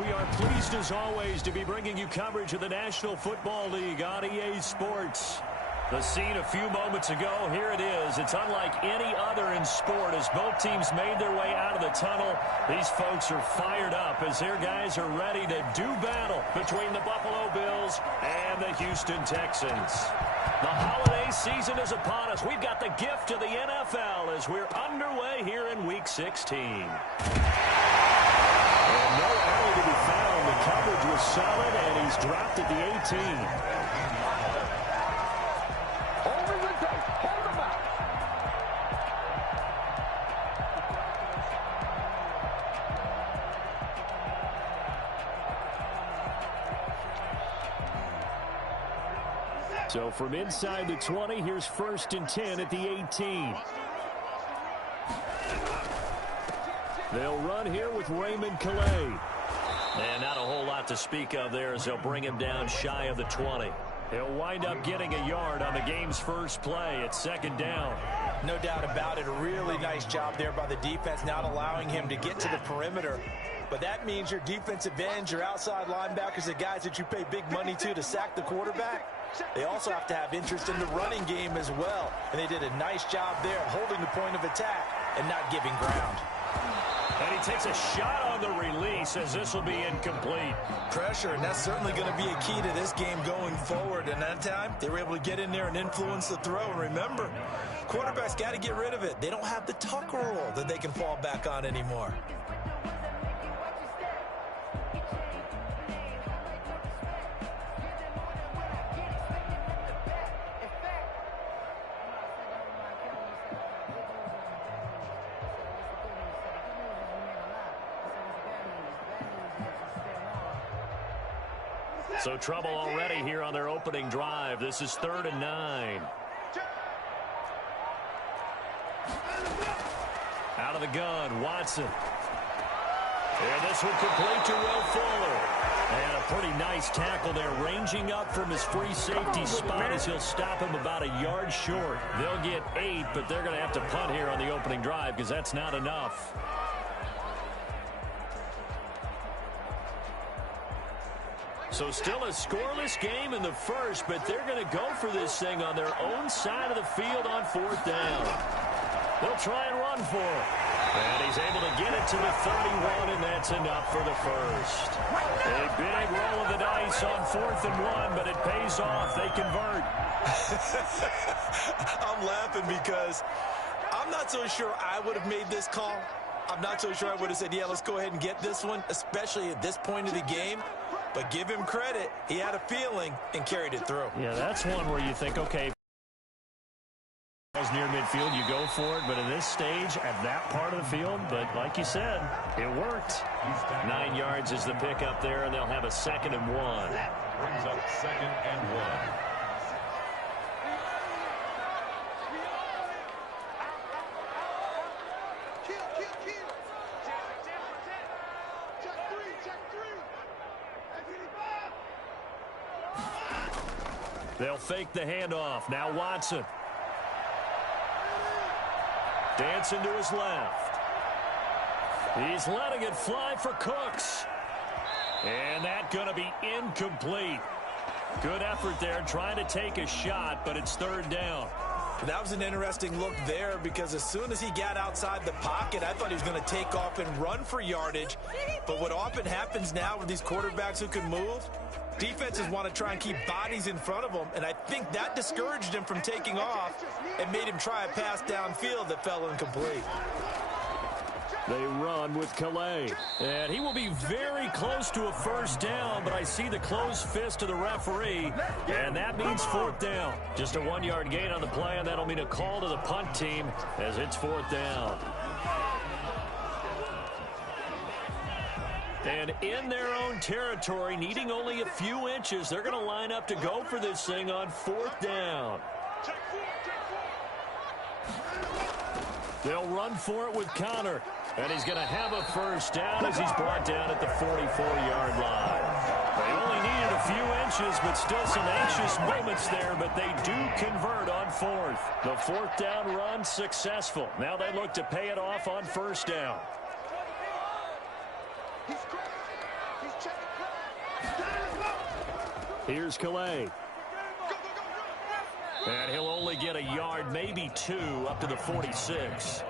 We are pleased as always to be bringing you coverage of the National Football League on EA Sports. The scene a few moments ago, here it is. It's unlike any other in sport as both teams made their way out of the tunnel. These folks are fired up as their guys are ready to do battle between the Buffalo Bills and the Houston Texans. The holiday season is upon us. We've got the gift of the NFL as we're underway here in Week 16. And no error to be found. The coverage was solid, and he's dropped at the 18. So from inside the 20, here's 1st and 10 at the 18. They'll run here with Raymond Calais. And not a whole lot to speak of there as they'll bring him down shy of the 20. He'll wind up getting a yard on the game's first play at 2nd down. No doubt about it. A really nice job there by the defense, not allowing him to get to the perimeter. But that means your defensive ends, your outside linebackers, the guys that you pay big money to sack the quarterback, they also have to have interest in the running game as well. And they did a nice job there holding the point of attack and not giving ground. And he takes a shot on the release as this will be incomplete. Pressure, and that's certainly going to be a key to this game going forward. And that time, they were able to get in there and influence the throw. And remember, quarterbacks got to get rid of it. They don't have the tuck rule that they can fall back on anymore. So trouble already here on their opening drive. This is 3rd and 9. Out of the gun, Watson. And this will complete to Will Fuller. And a pretty nice tackle there, ranging up from his free safety spot as he'll stop him about a yard short. They'll get 8, but they're going to have to punt here on the opening drive because that's not enough. So still a scoreless game in the first, but they're going to go for this thing on their own side of the field on 4th down. They'll try and run for it. And he's able to get it to the 31, and that's enough for the first. A big roll of the dice on 4th and 1, but it pays off. They convert. I'm laughing because I'm not so sure I would have made this call. I'm not so sure I would have said, yeah, let's go ahead and get this one, especially at this point of the game. But give him credit. He had a feeling and carried it through. Yeah, that's one where you think, okay, near midfield, you go for it. But in this stage, at that part of the field, but like you said, it worked. 9 yards is the pickup there, and they'll have a 2nd and 1. Brings up 2nd and 1. They'll fake the handoff. Now Watson. Dancing to his left. He's letting it fly for Cooks. And that's going to be incomplete. Good effort there trying to take a shot, but it's 3rd down. That was an interesting look there because as soon as he got outside the pocket, I thought he was going to take off and run for yardage. But what often happens now with these quarterbacks who can move, defenses want to try and keep bodies in front of them, and I think that discouraged him from taking off and made him try a pass downfield that fell incomplete. They run with Calais, and he will be very close to a 1st down, but I see the closed fist of the referee, and that means 4th down. Just a 1-yard gain on the play, and that'll mean a call to the punt team as it's 4th down. And in their own territory, needing only a few inches, they're going to line up to go for this thing on 4th down. They'll run for it with Connor. And he's going to have a 1st down as he's brought down at the 44-yard line. They only needed a few inches, but still some anxious moments there, but they do convert on 4th. The 4th down run successful. Now they look to pay it off on 1st down. Here's Calais. And he'll only get a yard, maybe 2, up to the 46.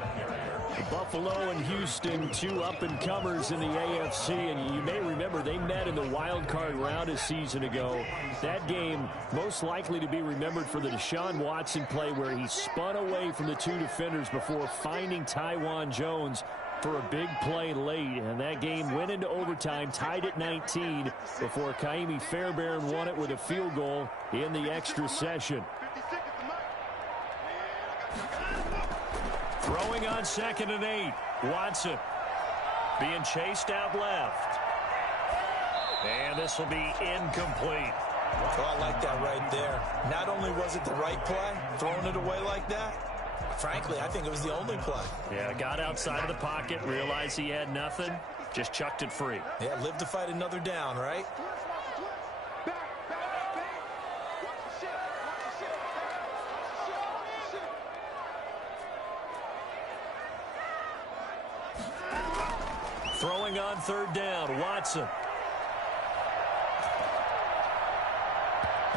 Buffalo and Houston, 2 up-and-comers in the AFC. And you may remember they met in the wild card round a season ago. That game most likely to be remembered for the Deshaun Watson play where he spun away from the 2 defenders before finding Tywan Jones for a big play late. And that game went into overtime, tied at 19, before Kaimi Fairbairn won it with a field goal in the extra session. Throwing on 2nd and 8. Watson being chased out left. And this will be incomplete. Oh, I like that right there. Not only was it the right play, throwing it away like that, frankly, I think it was the only play. Yeah, got outside of the pocket, realized he had nothing, just chucked it free. Yeah, live to fight another down, right? Throwing on 3rd down, Watson.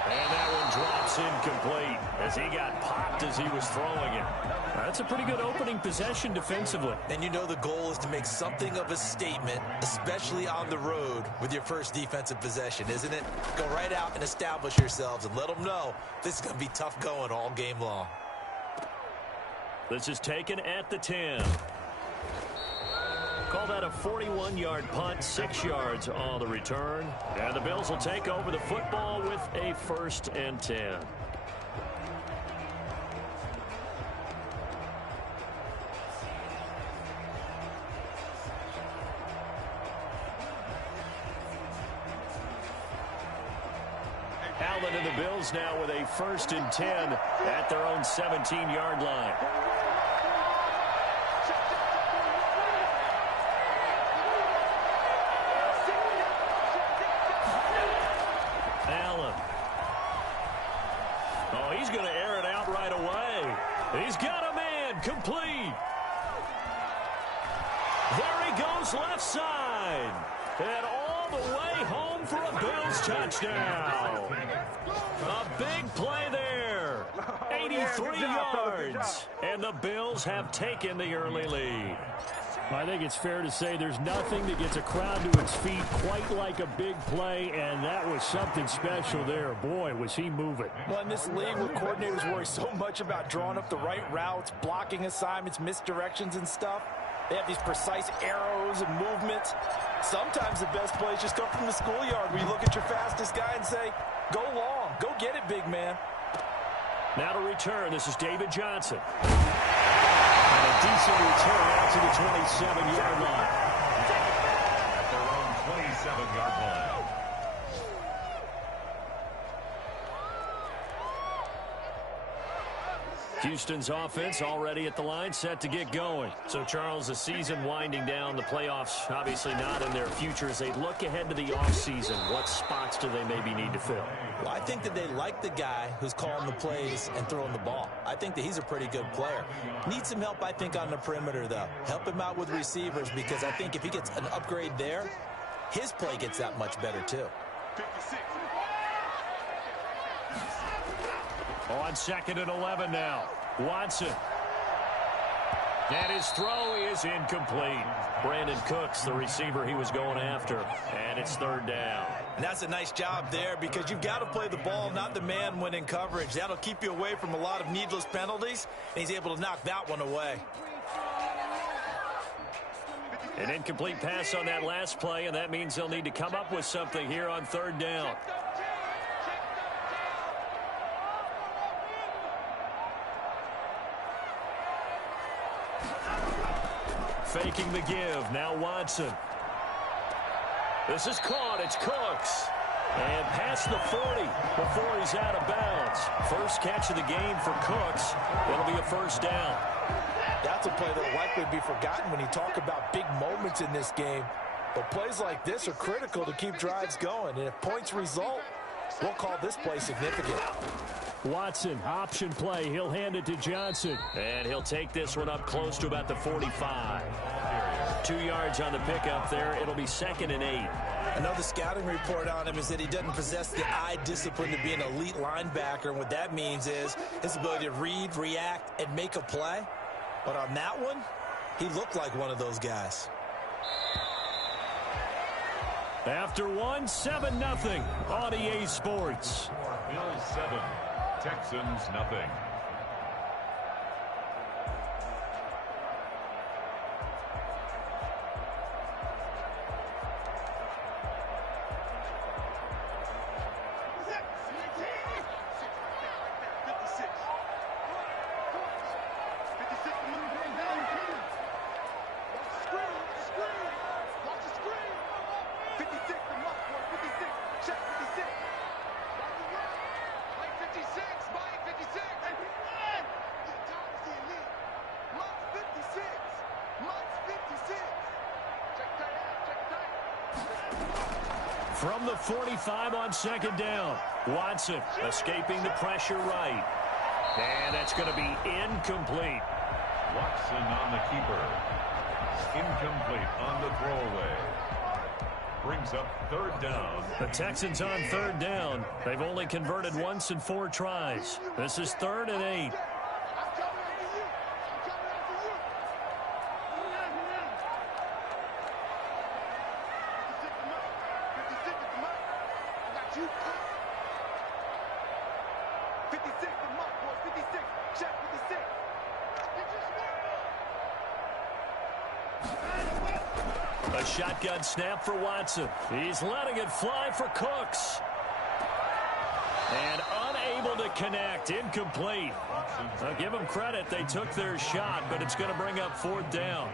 And that one drops incomplete as he got popped as he was throwing it. That's a pretty good opening possession defensively. And you know the goal is to make something of a statement, especially on the road with your first defensive possession, isn't it? Go right out and establish yourselves and let them know this is going to be tough going all game long. This is taken at the 10. Call that a 41-yard punt, 6 yards on the return. And the Bills will take over the football with a 1st and 10. Allen and the Bills now with a 1st and 10 at their own 17-yard line. He's got a man, complete. There he goes left side. And all the way home for a Bills touchdown. A big play there. 83 yards. And the Bills have taken the early lead. I think it's fair to say there's nothing that gets a crowd to its feet quite like a big play, and that was something special there. Boy, was he moving. Well, in this league where coordinators worry so much about drawing up the right routes, blocking assignments, misdirections and stuff, they have these precise arrows and movements. Sometimes the best plays just come from the schoolyard where you look at your fastest guy and say, go long, go get it, big man. Now to return, this is David Johnson. And a decent return out to the 27-yard line. At their own 27-yard line. Houston's offense already at the line, set to get going. So, Charles, the season winding down, the playoffs obviously not in their future. As they look ahead to the offseason, what spots do they maybe need to fill? Well, I think that they like the guy who's calling the plays and throwing the ball. I think that he's a pretty good player. Needs some help, I think, on the perimeter, though. Help him out with receivers, because I think if he gets an upgrade there, his play gets that much better, too. On 2nd and 11 now. Watson. And his throw is incomplete. Brandon Cooks, the receiver he was going after. And it's 3rd down. And that's a nice job there, because you've got to play the ball, not the man when in coverage. That'll keep you away from a lot of needless penalties, and he's able to knock that one away. An incomplete pass on that last play, and that means they'll need to come up with something here on 3rd down. Faking the give. Now Watson. This is caught. It's Cooks. And past the 40 before he's out of bounds. First catch of the game for Cooks. It'll be a 1st down. That's a play that will likely be forgotten when you talk about big moments in this game. But plays like this are critical to keep drives going. And if points result, we'll call this play significant. Watson, option play. He'll hand it to Johnson. And he'll take this one up close to about the 45. 2 yards on the pickup there. It'll be 2nd and 8. I know the scouting report on him is that he doesn't possess the eye discipline to be an elite linebacker, and what that means is his ability to read, react, and make a play. But on that one, he looked like one of those guys. After one, 7-0 on EA Sports. Bills 7, Texans nothing. From the 45 on second down, Watson escaping the pressure right. And that's going to be incomplete. Watson on the keeper. Incomplete on the throwaway. Brings up third down. The Texans on third down. They've only converted once in 4 tries. This is 3rd and 8. A shotgun snap for Watson. He's letting it fly for Cooks. And unable to connect. Incomplete. I'll give them credit. They took their shot, but it's going to bring up 4th down.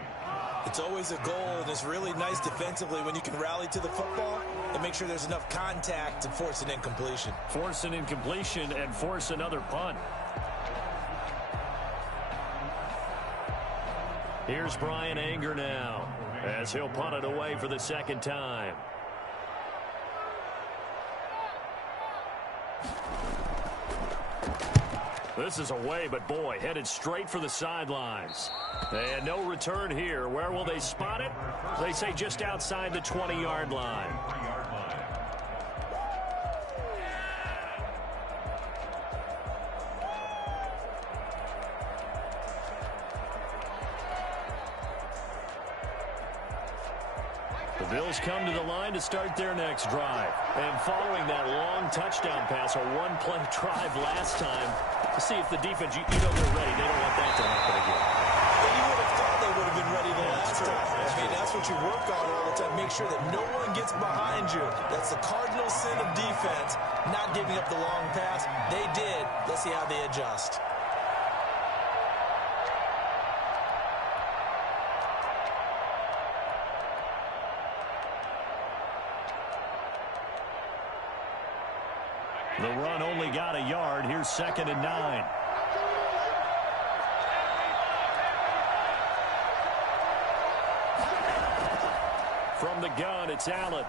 It's always a goal, and it's really nice defensively when you can rally to the football and make sure there's enough contact to force an incompletion. Force an incompletion and force another punt. Here's Brian Anger now as he'll punt it away for the 2nd time. This is away, but boy, headed straight for the sidelines. And no return here. Where will they spot it? They say just outside the 20-yard line. The Bills come to the line to start their next drive. And following that long touchdown pass, a one-play drive last time, to see if the defense, you know they're ready. They don't want that to happen again. Well, you would have thought they would have been ready the last time. I mean, that's what you work on all the time. Make sure that no one gets behind you. That's the cardinal sin of defense, not giving up the long pass. They did. Let's see how they adjust. The run only got a yard. Here's 2nd and 9. From the gun, it's Allen.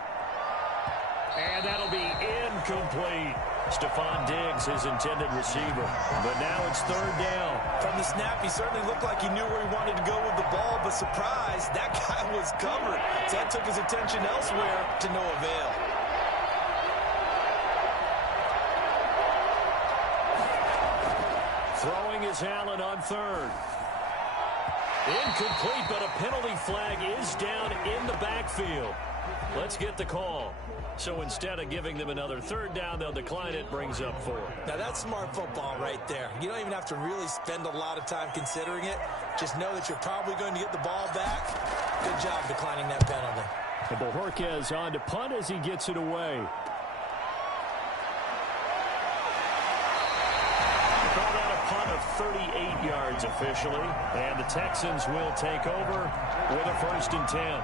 And that'll be incomplete. Stephon Diggs, his intended receiver. But now it's 3rd down. From the snap, he certainly looked like he knew where he wanted to go with the ball, but surprise, that guy was covered. So that took his attention elsewhere to no avail. Throwing is Allen on 3rd. Incomplete, but a penalty flag is down in the backfield. Let's get the call. So instead of giving them another 3rd down, they'll decline it. Brings up 4. Now that's smart football right there. You don't even have to really spend a lot of time considering it. Just know that you're probably going to get the ball back. Good job declining that penalty. And Bojorquez on to punt as he gets it away. Called out a punt of 38 yards officially. And the Texans will take over with a 1st and 10.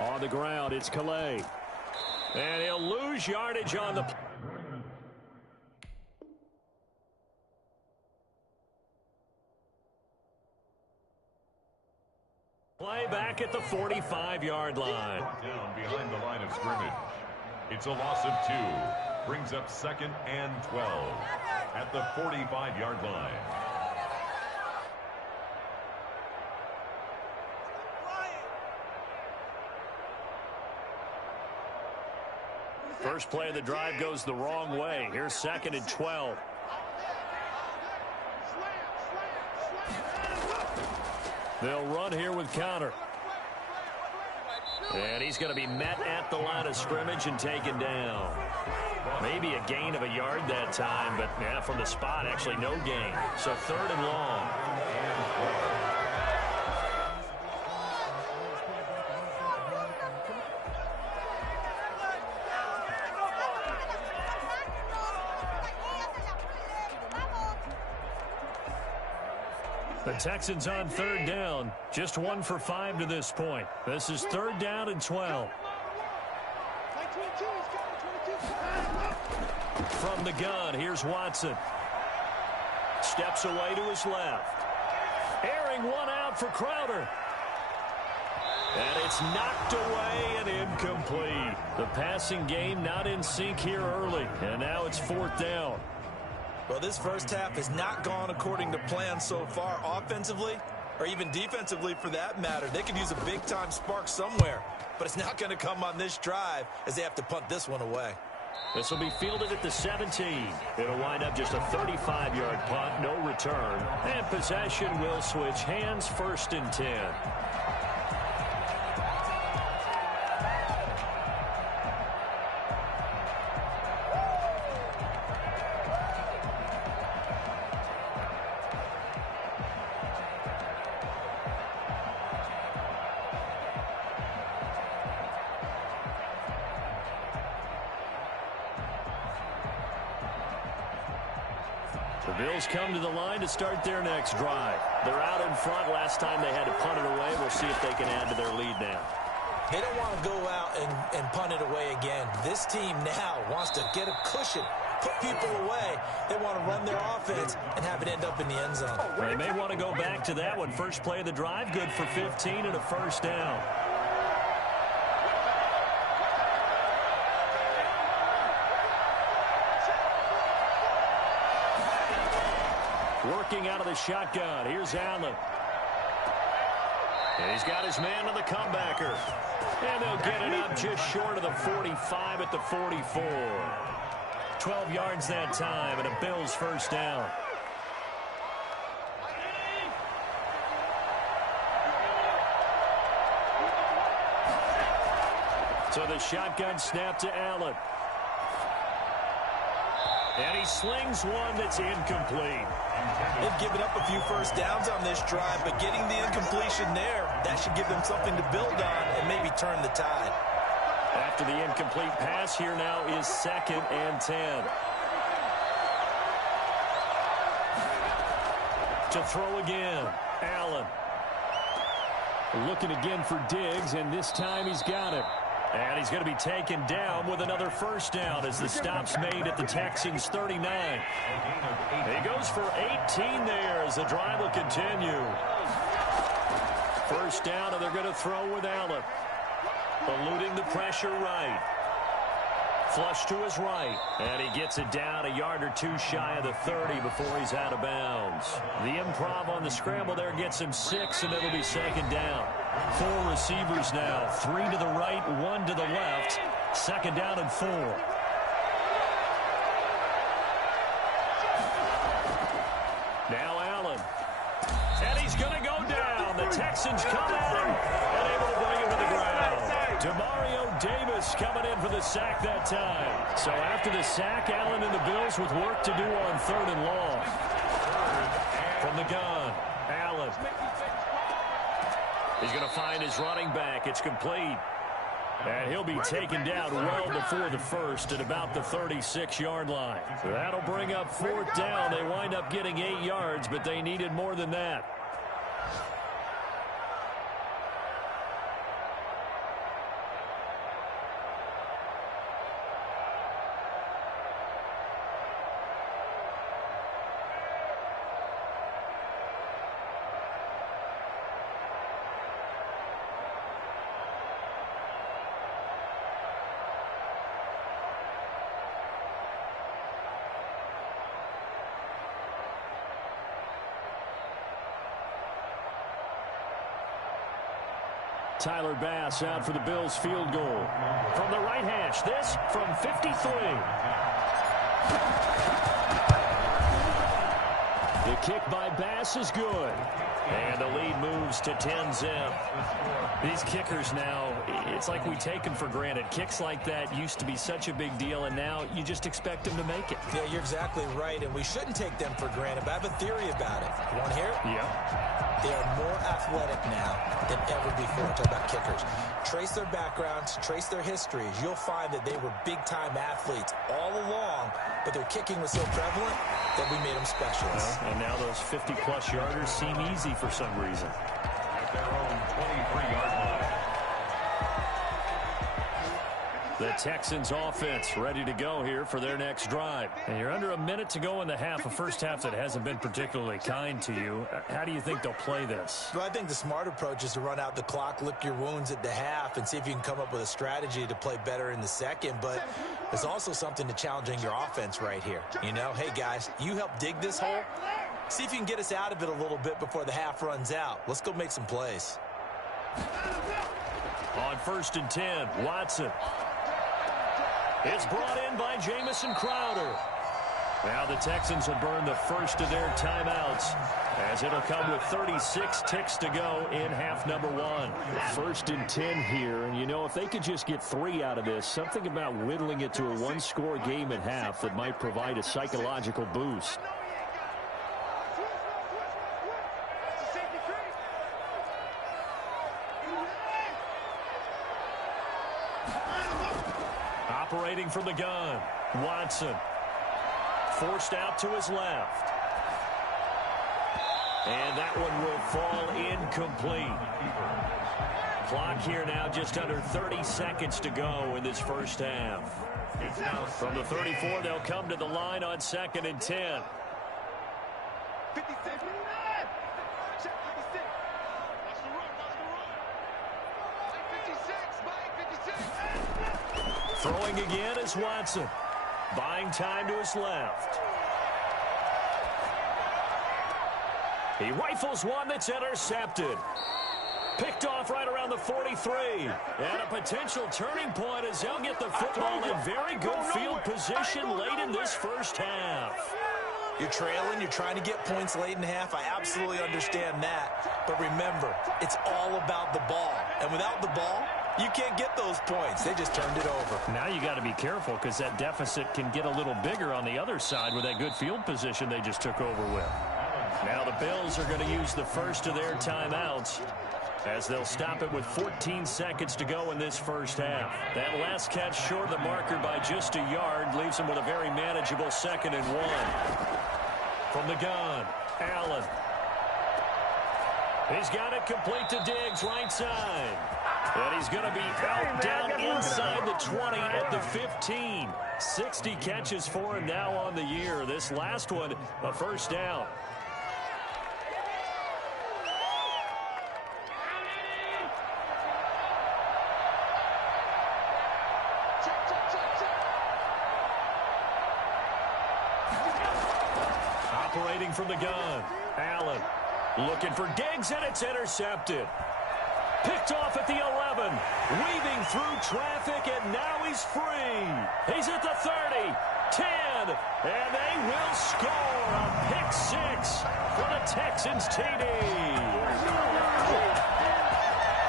On the ground, it's Calais. And he'll lose yardage on the play back at the 45-yard line. Down behind the line of scrimmage. It's a loss of 2. Brings up 2nd and 12 at the 45-yard line. First play of the drive goes the wrong way. Here's 2nd and 12. They'll run here with Connor. And he's going to be met at the line of scrimmage and taken down. Maybe a gain of a yard that time, but yeah, from the spot, actually no gain. So 3rd and long. The Texans on 3rd down. Just 1 for 5 to this point. This is 3rd down and 12. From the gun, here's Watson. Steps away to his left. Airing one out for Crowder. And it's knocked away and incomplete. The passing game not in sync here early. And now it's 4th down. Well, this first half has not gone according to plan so far offensively, or even defensively for that matter. They could use a big-time spark somewhere, but it's not going to come on this drive as they have to punt this one away. This will be fielded at the 17. It'll wind up just a 35-yard punt, no return. And possession will switch hands, 1st and 10. The Bills come to the line to start their next drive. They're out in front. Last time they had to punt it away. We'll see if they can add to their lead now. They don't want to go out and punt it away again. This team now wants to get a cushion, put people away. They want to run their offense and have it end up in the end zone. They may want to go back to that one. First play of the drive, good for 15 and a 1st down. Working out of the shotgun. Here's Allen. And he's got his man on the comebacker. And they'll get it up just short of the 45 at the 44. 12 yards that time and a Bills 1st down. So the shotgun snap to Allen. And he slings one that's incomplete. They've given up a few first downs on this drive, but getting the incompletion there, that should give them something to build on and maybe turn the tide. After the incomplete pass, here now is 2nd and 10. To throw again, Allen. Looking again for Diggs, and this time he's got it. And he's going to be taken down with another 1st down as the stop's made at the Texans' 39. He goes for 18 there as the drive will continue. 1st down, and they're going to throw with Allen. Eluding the pressure right. Flush to his right. And he gets it down a yard or 2 shy of the 30 before he's out of bounds. The improv on the scramble there gets him 6, and it'll be 2nd down. 4 receivers now. 3 to the right, 1 to the left. 2nd down and 4. Now Allen. And he's going to go down. The Texans come at him and able to bring him to the ground. Demario Davis coming in for the sack that time. So after the sack, Allen and the Bills with work to do on 3rd and long. From the gun, Allen. He's going to find his running back. It's complete. And he'll be taken down well before the 1st at about the 36-yard line. That'll bring up 4th down. They wind up getting 8 yards, but they needed more than that. Tyler Bass out for the Bills field goal. From the right hash, this from 53. The kick by Bass is good. And the lead moves to 10-zip. These kickers now, it's like we take them for granted. Kicks like that used to be such a big deal, and now you just expect them to make it. Yeah, you're exactly right, and we shouldn't take them for granted, but I have a theory about it. You want to hear it? Yeah. They are more athletic now than ever before. I'm talking about kickers. Trace their backgrounds, trace their histories. You'll find that they were big-time athletes all along, but their kicking was so prevalent that we made them specialists. Well, and now those 50-plus yarders seem easy for some reason. At their own 23-yard line. The Texans offense ready to go here for their next drive. And you're under a minute to go in the half, a first half that hasn't been particularly kind to you. How do you think they'll play this? Well, I think the smart approach is to run out the clock, lick your wounds at the half, and see if you can come up with a strategy to play better in the second. But there's also something to challenging your offense right here. You know, hey, guys, you help dig this hole. See if you can get us out of it a little bit before the half runs out. Let's go make some plays. On 1st and 10, Watson. It's brought in by Jamison Crowder. Now the Texans will burn the first of their timeouts, as it'll come with 36 ticks to go in half number 1. 1st and 10 here, and you know, if they could just get 3 out of this, something about whittling it to a one-score game at half that might provide a psychological boost. Operating from the gun, Watson. Forced out to his left. And that one will fall incomplete. Clock here now just under 30 seconds to go in this first half. From the 34, they'll come to the line on 2nd and 10. Throwing again is Watson. Buying time to his left. He rifles one that's intercepted. Picked off right around the 43. And a potential turning point as they'll get the football in very good field position late in this first half. You're trailing, you're trying to get points late in the half. I absolutely understand that. But remember, it's all about the ball. And without the ball, you can't get those points. They just turned it over. Now you got to be careful because that deficit can get a little bigger on the other side with that good field position they just took over with. Now the Bills are going to use the first of their timeouts as they'll stop it with 14 seconds to go in this first half. That last catch short of the marker by just a yard leaves them with a very manageable 2nd and 1. From the gun, Allen. He's got it complete to Diggs, right side. And he's going to be out down inside the 20 at the 15. 60 catches for him now on the year. This last one, a first down. Operating from the gun, Allen. Looking for Diggs, and it's intercepted. Picked off at the 11, weaving through traffic, and now he's free. He's at the 30, 10, and they will score a pick 6 for the Texans TD.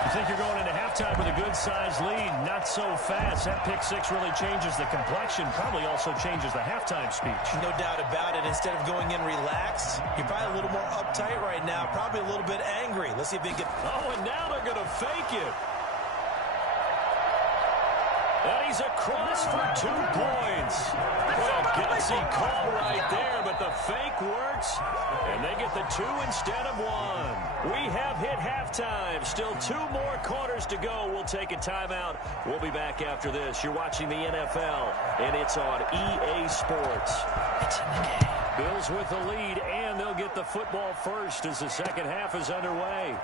You think you're going into halftime with a good-sized lead? Not so fast. That pick 6 really changes the complexion, probably also changes the halftime speech. No doubt about it. Instead of going in relaxed, you're probably a little more uptight right now, probably a little bit angry. Let's see if they get... Oh, and now they're going to fake it. And he's across for 2 points. Well, gutsy call right there, but the fake works, and they get the 2 instead of 1. We have hit halftime. Still 2 more quarters to go. We'll take a timeout. We'll be back after this. You're watching the NFL, and it's on EA Sports. It's in the game. Bills with the lead, and they'll get the football first as the second half is underway.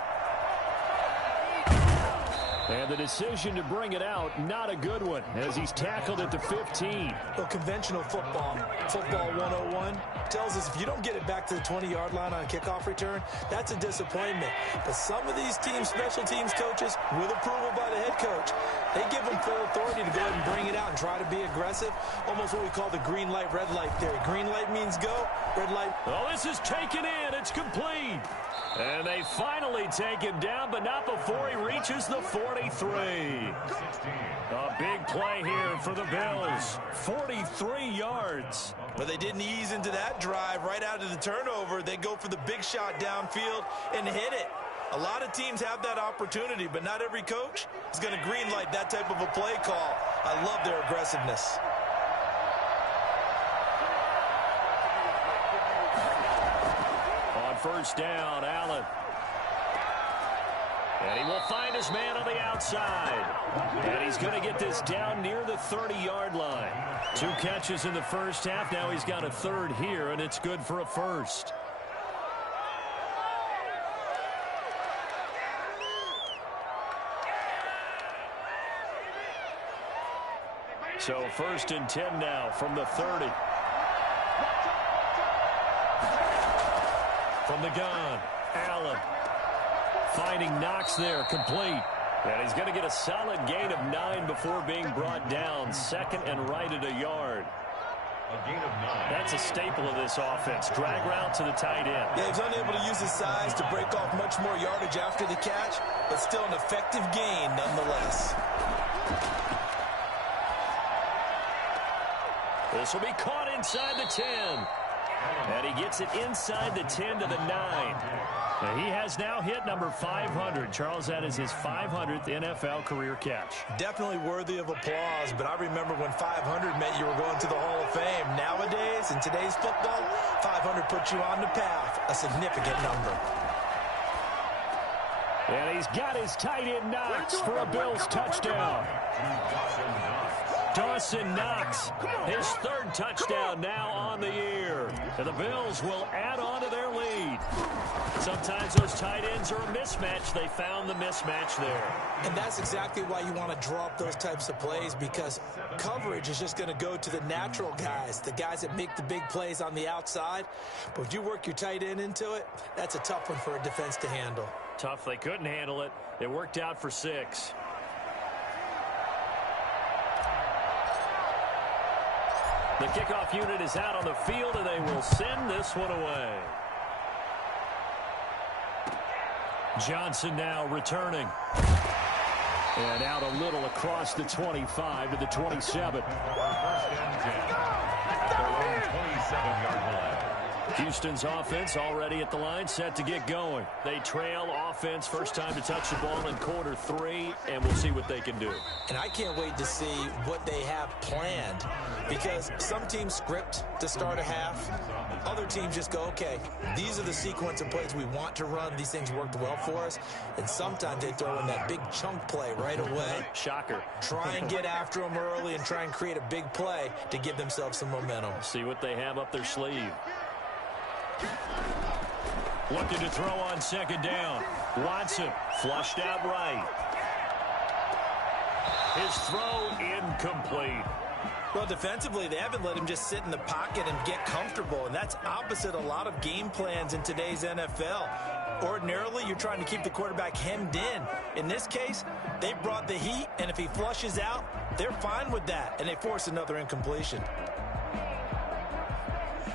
And the decision to bring it out, not a good one, as he's tackled at the 15. Well, conventional football 101, tells us if you don't get it back to the 20-yard line on a kickoff return, that's a disappointment. But some of these teams, special teams coaches, with approval by the head coach, they give them full authority to go ahead and bring it out and try to be aggressive. Almost what we call the green light, red light theory. Green light means go, red light. Oh, this is taken in. It's complete. And they finally take him down, but not before he reaches the 43. A big play here for the Bills. 43 yards. But they didn't ease into that drive right out of the turnover. They go for the big shot downfield and hit it. A lot of teams have that opportunity, but not every coach is going to green light that type of a play call. I love their aggressiveness. On first down, Allen. And he will find his man on the outside. And he's going to get this down near the 30-yard line. 2 catches in the first half. Now he's got a third here, and it's good for a first. So first and 10 now from the 30. From the gun, Allen. Finding Knox there, complete. And he's going to get a solid gain of 9 before being brought down. Second and right at a yard. A gain of 9. That's a staple of this offense. Drag route to the tight end. Yeah, he's unable to use his size to break off much more yardage after the catch, but still an effective gain nonetheless. This will be caught inside the 10. And he gets it inside the 10 to the 9. And he has now hit number 500. Charles, that is his 500th NFL career catch. Definitely worthy of applause, but I remember when 500 meant you were going to the Hall of Fame. Nowadays, in today's football, 500 puts you on the path, a significant number. And he's got his tight end Knox for a Bills touchdown. Dawson Knox, his third touchdown now on the year. And the Bills will add on to their lead. Sometimes those tight ends are a mismatch. They found the mismatch there. And that's exactly why you want to draw up those types of plays, because coverage is just going to go to the natural guys, the guys that make the big plays on the outside. But if you work your tight end into it, that's a tough one for a defense to handle. Tough. They couldn't handle it. It worked out for 6. The kickoff unit is out on the field, and they will send this one away. Johnson now returning. And out a little across the 25 to the 27. First and 10. At their own 27-yard line. Houston's offense already at the line, set to get going. They trail offense, first time to touch the ball in quarter 3, and we'll see what they can do. And I can't wait to see what they have planned, because some teams script to start a half. Other teams just go, okay, these are the sequence of plays we want to run. These things worked well for us. And sometimes they throw in that big chunk play right away. Shocker. Try and get after them early and try and create a big play to give themselves some momentum. See what they have up their sleeve. Looking to throw on second down. Watson flushed out right. His throw incomplete. Well, defensively, they haven't let him just sit in the pocket and get comfortable, and that's opposite a lot of game plans in today's NFL. Ordinarily, you're trying to keep the quarterback hemmed in. In this case, they brought the heat, and if he flushes out, they're fine with that, and they force another incompletion.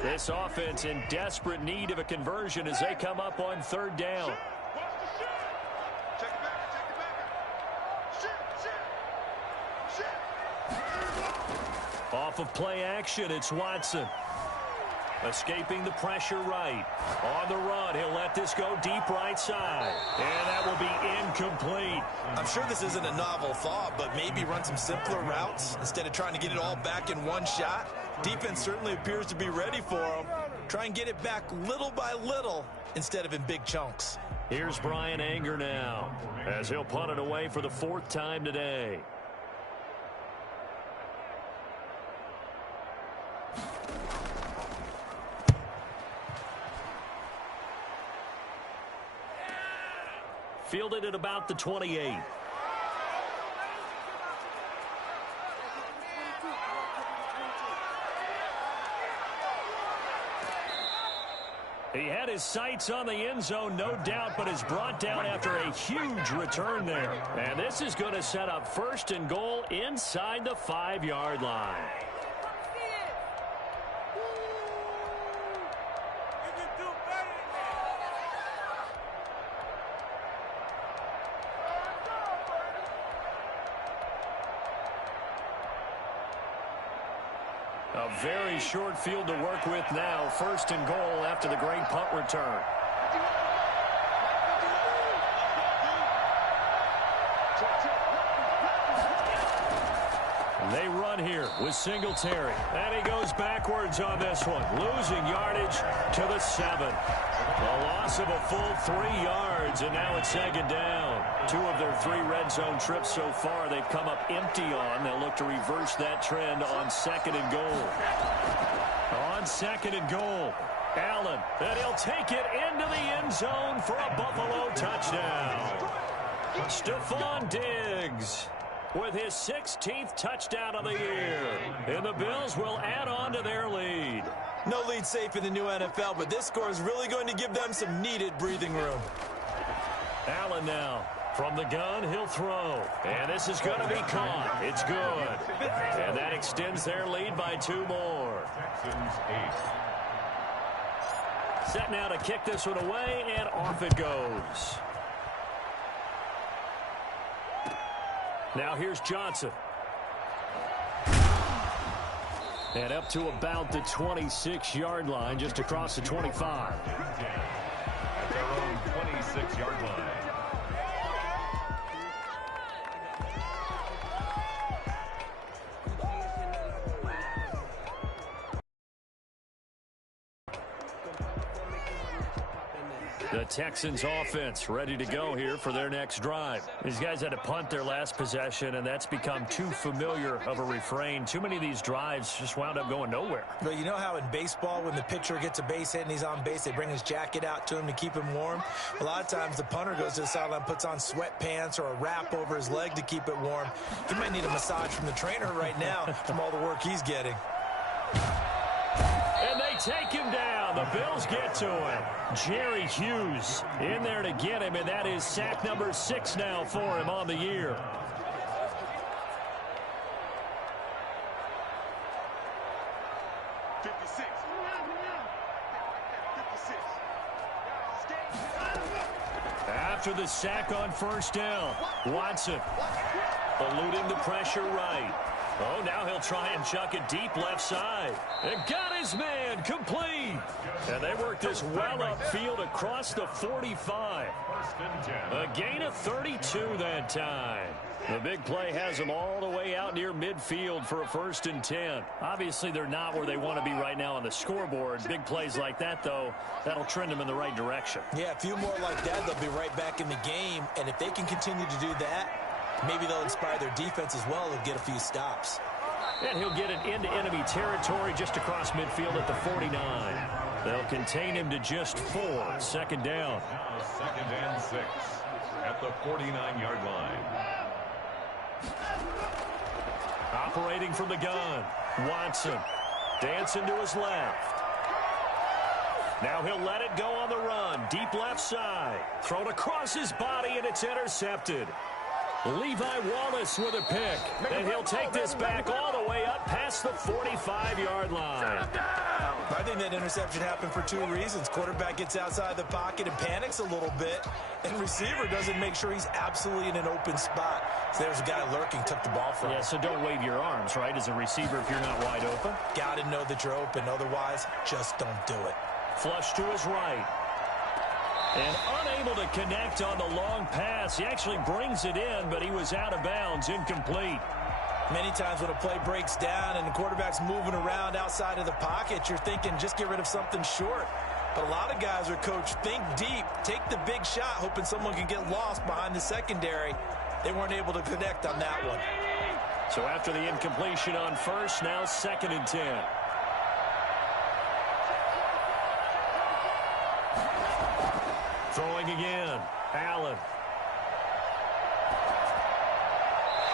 This offense in desperate need of a conversion as they come up on third down. Off of play action, it's Watson. Escaping the pressure right. On the run, he'll let this go deep right side. And that will be incomplete. I'm sure this isn't a novel thought, but maybe run some simpler routes instead of trying to get it all back in one shot. Defense certainly appears to be ready for him. Try and get it back little by little instead of in big chunks. Here's Brian Anger now as he'll punt it away for the 4th time today. Fielded at about the 28. He had his sights on the end zone, no doubt, but is brought down after a huge return there. And this is going to set up 1st and goal inside the 5-yard line. A very short field to work with now. 1st and goal after the great punt return. They run here with Singletary. And he goes backwards on this one. Losing yardage to the 7. A loss of a full 3 yards, and now it's 2nd down. 2 of their 3 red zone trips so far they've come up empty on. They'll look to reverse that trend on 2nd and goal. On 2nd and goal, Allen, and he'll take it into the end zone for a Buffalo touchdown. Stephon Diggs with his 16th touchdown of the year. And the Bills will add on to their lead. No lead safe in the new NFL, but this score is really going to give them some needed breathing room. Allen now. From the gun, he'll throw. And this is going to be caught. It's good. And that extends their lead by 2 more. Texans 8. Set now to kick this one away, and off it goes. Now here's Johnson. And up to about the 26-yard line, just across the 25. At their own 26-yard line. The Texans offense ready to go here for their next drive. These guys had to punt their last possession, and that's become too familiar of a refrain. Too many of these drives just wound up going nowhere. But you know how in baseball, when the pitcher gets a base hit and he's on base, they bring his jacket out to him to keep him warm? A lot of times the punter goes to the sideline, puts on sweatpants or a wrap over his leg to keep it warm. He might need a massage from the trainer right now from all the work he's getting. And they take him down. The Bills get to him. Jerry Hughes in there to get him, and that is sack number 6 now for him on the year. After the sack on 1st down, Watson eluding the pressure right. Oh, now he'll try and chuck it deep left side. And got his man complete. And they work this well upfield across the 45. A gain of 32 that time. The big play has them all the way out near midfield for a 1st and 10. Obviously, they're not where they want to be right now on the scoreboard. Big plays like that, though, that'll trend them in the right direction. Yeah, a few more like that, they'll be right back in the game. And if they can continue to do that, maybe they'll inspire their defense as well and get a few stops. And he'll get it into enemy territory just across midfield at the 49. They'll contain him to just 4. 2nd down. Now 2nd and 6 at the 49-yard line. Operating from the gun, Watson dancing to his left. Now he'll let it go on the run. Deep left side. Thrown across his body, and it's intercepted. Levi Wallace with a pick. And he'll take this back all the way up past the 45-yard line. I think that interception happened for 2 reasons. Quarterback gets outside the pocket and panics a little bit, and receiver doesn't make sure he's absolutely in an open spot. So there's a guy lurking, took the ball from him. Yeah, so don't wave your arms, right, as a receiver if you're not wide open. Got to know that you're open. Otherwise, just don't do it. Flush to his right. And unable to connect on the long pass. He actually brings it in, but he was out of bounds, incomplete. Many times when a play breaks down and the quarterback's moving around outside of the pocket, you're thinking just get rid of something short. But a lot of guys are coached, think deep, take the big shot, hoping someone can get lost behind the secondary. They weren't able to connect on that one. So after the incompletion on 1st, now 2nd and 10. Throwing again, Allen.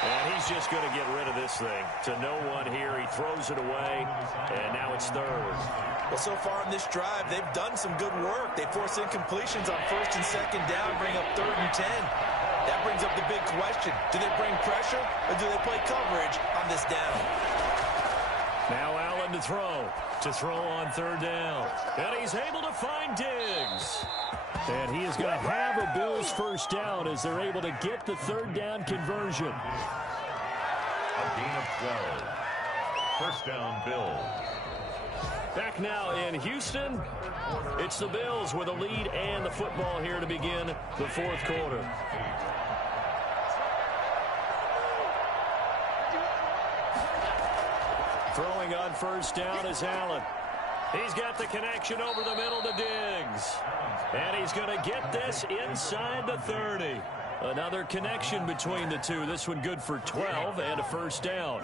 And he's just going to get rid of this thing. To no one here. He throws it away, and now it's third. Well, so far in this drive, they've done some good work. They force incompletions on first and second down, bring up 3rd and 10. That brings up the big question. Do they bring pressure, or do they play coverage on this down? Now Allen to throw. To throw on 3rd down. And he's able to find Diggs. And he is going to have a Bills first down as they're able to get the 3rd down conversion. A gain of 12. First down, Bills. Back now in Houston, it's the Bills with a lead and the football here to begin the 4th quarter. Throwing on first down is Allen. He's got the connection over the middle to Diggs. And he's going to get this inside the 30. Another connection between the two. This one good for 12 and a first down.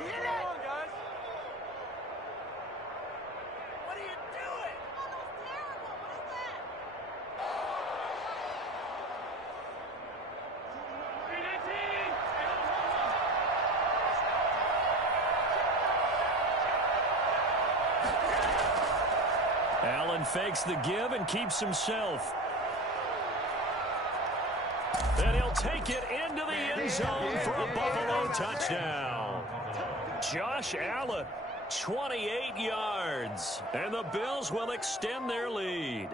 Allen fakes the give and keeps himself. And he'll take it into the end zone for a Buffalo touchdown. Josh Allen, 28 yards. And the Bills will extend their lead.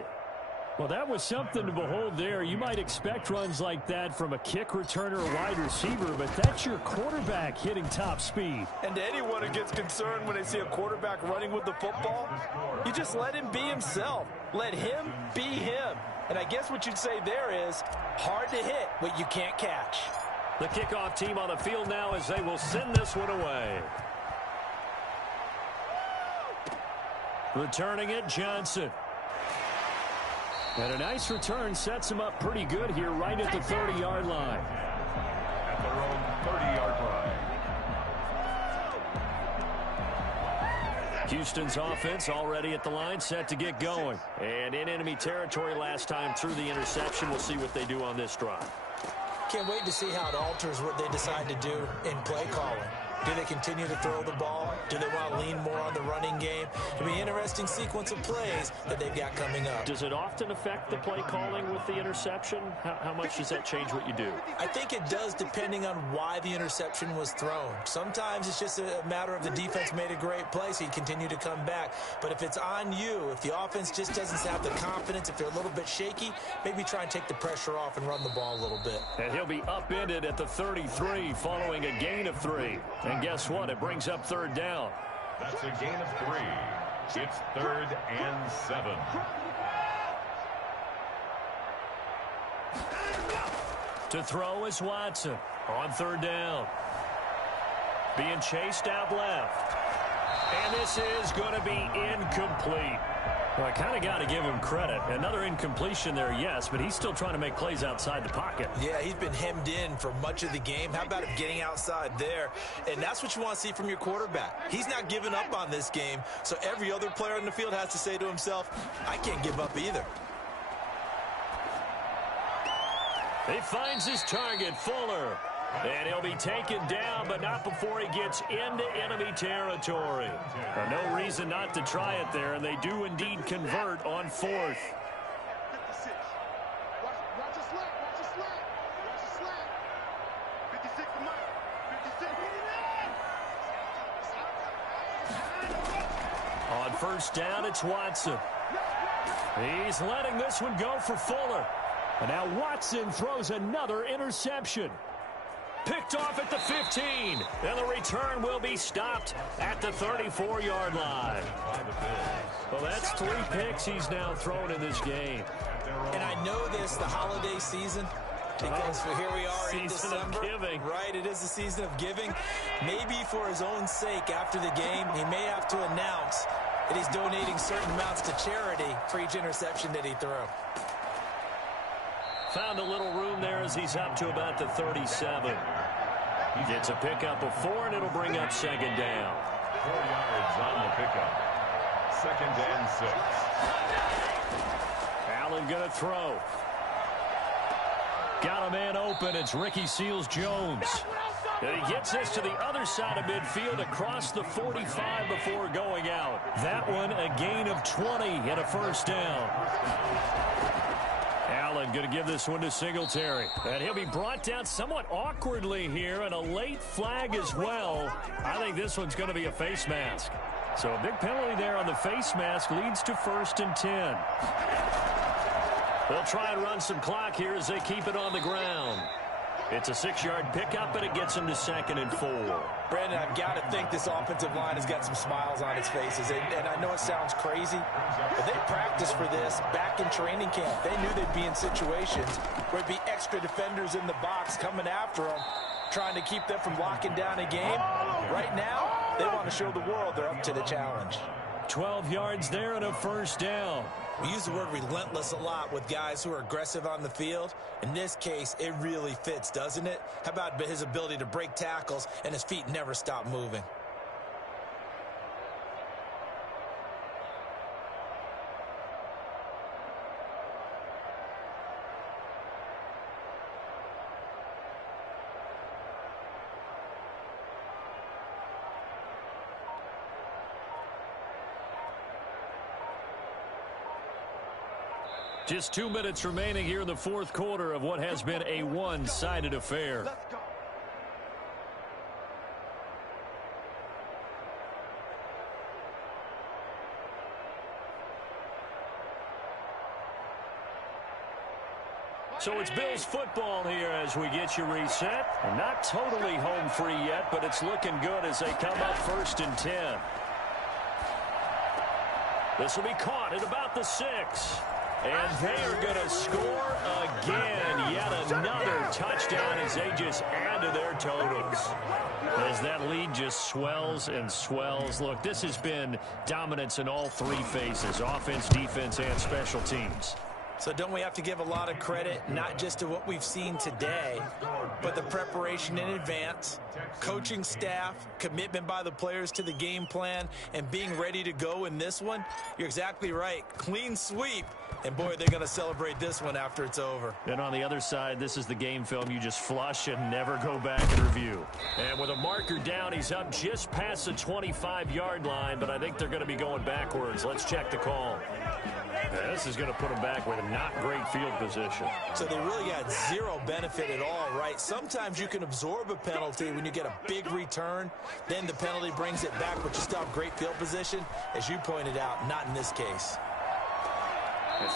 Well, that was something to behold there. You might expect runs like that from a kick returner or wide receiver, but that's your quarterback hitting top speed. And to anyone who gets concerned when they see a quarterback running with the football, you just let him be himself. Let him be him. And I guess what you'd say there is hard to hit what you can't catch. The kickoff team on the field now as they will send this one away. Returning it, Johnson. And a nice return sets him up pretty good here right at the 30-yard line. At their own 30-yard line. Houston's offense already at the line, set to get going. And in enemy territory last time through the interception. We'll see what they do on this drive. Can't wait to see how it alters what they decide to do in play calling. Do they continue to throw the ball? Do they want to lean more on the running game? It'll be an interesting sequence of plays that they've got coming up. Does it often affect the play calling with the interception? How much does that change what you do? I think it does depending on why the interception was thrown. Sometimes it's just a matter of the defense made a great play, so you continue to come back. But if it's on you, if the offense just doesn't have the confidence, if they're a little bit shaky, maybe try and take the pressure off and run the ball a little bit. And he'll be upended at the 33 following a gain of 3. And guess what? It brings up 3rd down. That's a gain of 3. It's 3rd and 7. To throw is Watson on 3rd down. Being chased out left. And this is going to be incomplete. Well, I kind of got to give him credit. Another incompletion there, yes, but he's still trying to make plays outside the pocket. Yeah, he's been hemmed in for much of the game. How about him getting outside there? And that's what you want to see from your quarterback. He's not giving up on this game, so every other player on the field has to say to himself, I can't give up either. He finds his target, Fuller. And he'll be taken down, but not before he gets into enemy territory. No reason not to try it there, and they do indeed convert on 4th. On first down, it's Watson. He's letting this one go for Fuller. And now Watson throws another interception. Picked off at the 15, and the return will be stopped at the 34-yard line. Well, that's 3 picks he's now thrown in this game. And I know this, the holiday season, because here we are in December. Season of giving. Right, it is the season of giving. Maybe for his own sake after the game, he may have to announce that he's donating certain amounts to charity for each interception that he threw. Found a little room there as he's up to about the 37. He gets a pickup of 4, and it'll bring up 2nd down. 4 yards on the pickup. 2nd and 6. Allen going to throw. Got a man open. It's Ricky Seals-Jones. And he gets this to the other side of midfield across the 45 before going out. That one a gain of 20 and a first down. Allen going to give this one to Singletary. And he'll be brought down somewhat awkwardly here, and a late flag as well. I think this one's going to be a face mask. So a big penalty there on the face mask leads to 1st and 10. They'll try and run some clock here as they keep it on the ground. It's a 6-yard pickup, and it gets them to 2nd and 4. Brandon, I've got to think this offensive line has got some smiles on its faces. And I know it sounds crazy, but they practiced for this back in training camp. They knew they'd be in situations where it'd be extra defenders in the box coming after them, trying to keep them from locking down a game. Right now, they want to show the world they're up to the challenge. 12 yards there and a first down. We use the word relentless a lot with guys who are aggressive on the field. In this case, it really fits, doesn't it? How about his ability to break tackles and his feet never stop moving? Just 2 minutes remaining here in the 4th quarter of what has been a one-sided affair. So it's Bills football here as we get you reset. Not totally home free yet, but it's looking good as they come up 1st and 10. This will be caught at about the 6. And they are going to score again. Yet another touchdown as they just add to their totals. As that lead just swells and swells. Look, this has been dominance in all 3 phases. Offense, defense, and special teams. So don't we have to give a lot of credit, not just to what we've seen today, but the preparation in advance, coaching staff, commitment by the players to the game plan, and being ready to go in this one? You're exactly right. Clean sweep. And, boy, they're going to celebrate this one after it's over. And on the other side, this is the game film you just flush and never go back and review. And with a marker down, he's up just past the 25-yard line, but I think they're going to be going backwards. Let's check the call. And this is going to put them back with a not great field position. So they really got zero benefit at all, right? Sometimes you can absorb a penalty when you get a big return. Then the penalty brings it back, but you still have great field position. As you pointed out, not in this case.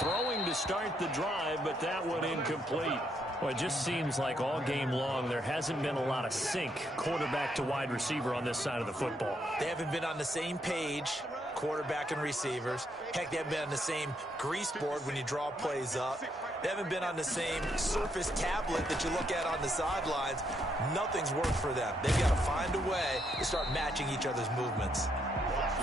Throwing to start the drive, but that one incomplete. Well, it just seems like all game long there hasn't been a lot of sync quarterback to wide receiver on this side of the football. They haven't been on the same page, quarterback and receivers. Heck, they haven't been on the same grease board when you draw plays up. They haven't been on the same surface tablet that you look at on the sidelines. Nothing's worked for them. They've got to find a way to start matching each other's movements.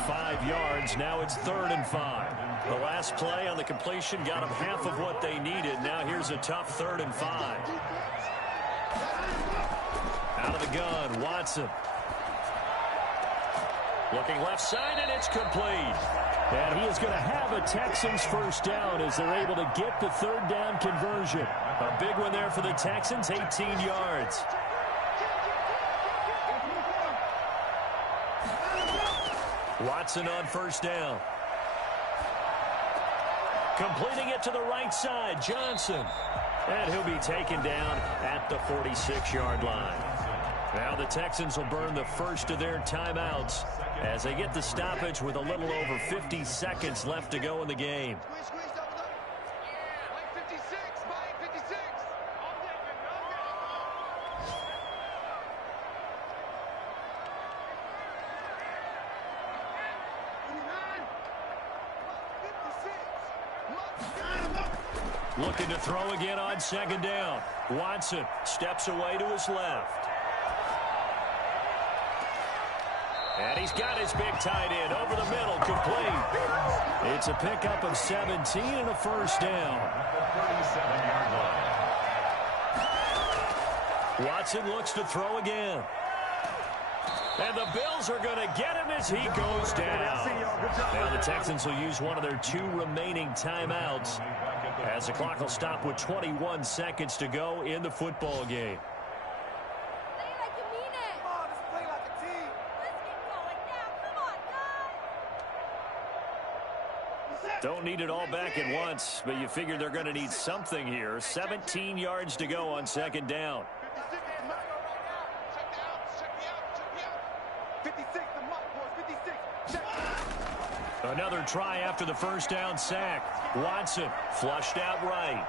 5 yards. Now it's 3rd and 5. The last play on the completion got them half of what they needed. Now here's a tough 3rd and 5. Out of the gun, Watson. Looking left side, and it's complete. And he is going to have a Texans first down as they're able to get the 3rd down conversion. A big one there for the Texans, 18 yards. Watson on first down. Completing it to the right side, Johnson. And he'll be taken down at the 46-yard line. Now the Texans will burn the first of their timeouts as they get the stoppage with a little over 50 seconds left to go in the game. Looking to throw again on 2nd down. Watson steps away to his left. And he's got his big tight end over the middle, complete. It's a pickup of 17 and a first down. 37-yard line. Watson looks to throw again. And the Bills are going to get him as he goes down. Now the Texans will use one of their 2 remaining timeouts as the clock will stop with 21 seconds to go in the football game. Don't need it all back at once, but you figure they're going to need something here. 17 yards to go on second down. Another try after the first down sack. Watson flushed out right.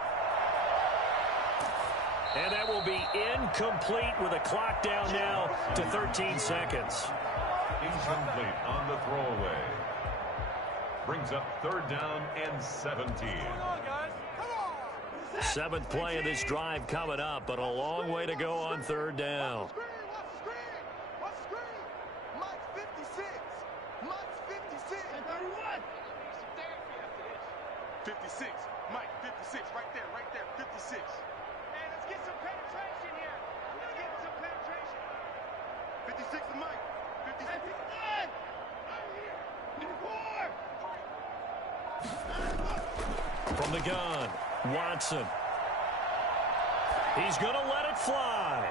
And that will be incomplete with a clock down now to 13 seconds. Incomplete on the throwaway. Brings up third down and 17. Seventh play of this drive coming up, but a long way to go on third down. 56, Mike, 56, right there, 56. Hey, let's get some penetration here. Let's get some penetration. 56 to Mike, 56. Hey, 59! Right here, 54! From the gun, Watson. He's going to let it fly.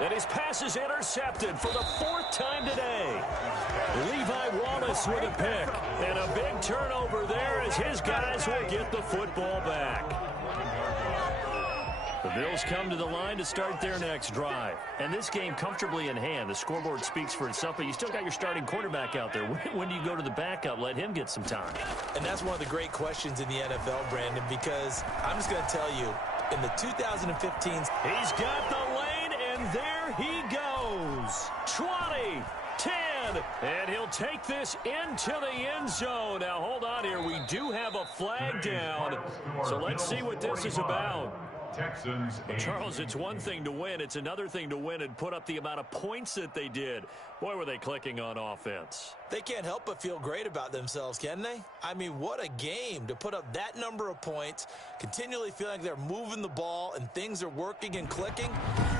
And his pass is intercepted for the fourth time today. Levi Wallace with a pick. And a big turnover there as his guys will get the football back. The Bills come to the line to start their next drive. And this game comfortably in hand. The scoreboard speaks for itself, but you still got your starting quarterback out there. When do you go to the backup? Let him get some time. And that's one of the great questions in the NFL, Brandon, because I'm just going to tell you, in the 2015s, he's got the lane, and there he goes. 20, 10, and he'll take this into the end zone. Now, hold on here. We do have a flag down, so let's see what this is about. Texans. Charles, it's one thing to win. It's another thing to win and put up the amount of points that they did. Boy, were they clicking on offense. They can't help but feel great about themselves, can they? I mean, what a game to put up that number of points, continually feeling like they're moving the ball and things are working and clicking.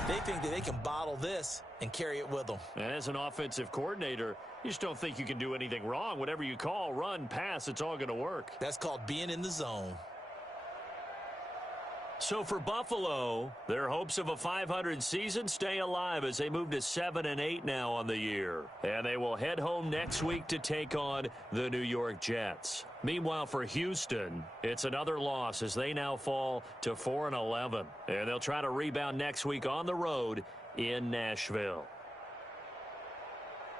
They think that they can bottle this and carry it with them. And as an offensive coordinator, you just don't think you can do anything wrong. Whatever you call, run, pass, it's all going to work. That's called being in the zone. So for Buffalo, their hopes of a 500 season stay alive as they move to 7-8 now on the year. And they will head home next week to take on the New York Jets. Meanwhile, for Houston, it's another loss as they now fall to 4-11. And they'll try to rebound next week on the road in Nashville.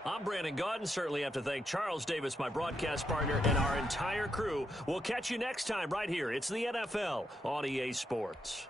I'm Brandon Gaudin. Certainly have to thank Charles Davis, my broadcast partner, and our entire crew. We'll catch you next time right here. It's the NFL on EA Sports.